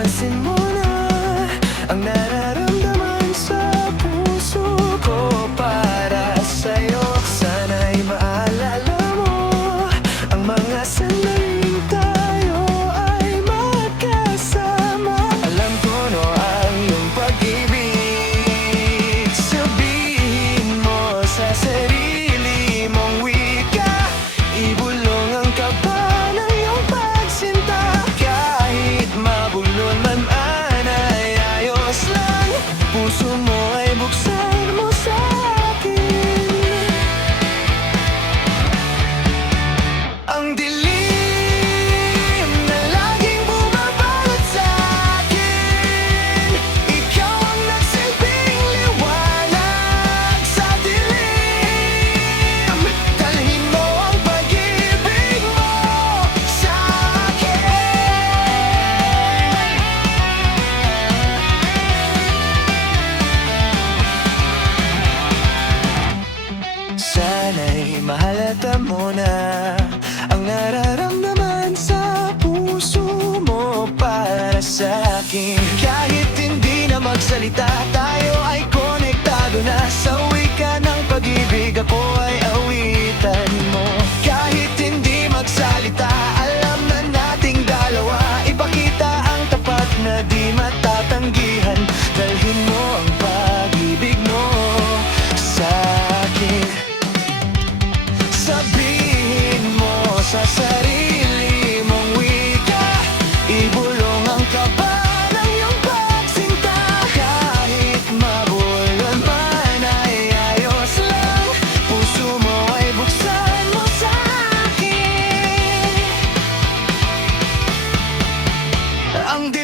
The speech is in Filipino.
Pansin mo na ang nararamdaman sa puso ko para sa'yo. Sana'y maalala mo ang mga sandaling tayo ay magkasama. Alam ko no ang iyong pag-ibig. Sabihin mo sa sarili mong wika, ibulong ang kaba ng iyong pagsinta. Kahit mabulol man ay ayos lang. Puso mo ay buksan mo sa akin. Ang dilim na laging bumabalot sa akin, ikaw ang nagsilbing liwanag sa dilim. Dalhin mo ang pag-ibig mo sa akin. Sana'y mahalata mo na ang nararamdaman sa puso mo para sa akin. Kahit hindi na magsalita, tayo ay konektado na sa wika ng pag-ibig. Ako ay awitan mo. Kahit hindi magsalita, alam na nating dalawa. Ipakita ang tapat na di matatanggihan. Dalhin mo ang pag-ibig mo sa akin. Sabihin mo sa sarili mong wika, ibulong ang kaba ng iyong pagsinta. Kahit mabulol man ay ayos lang. Puso mo ay buksan mo sa akin. Ang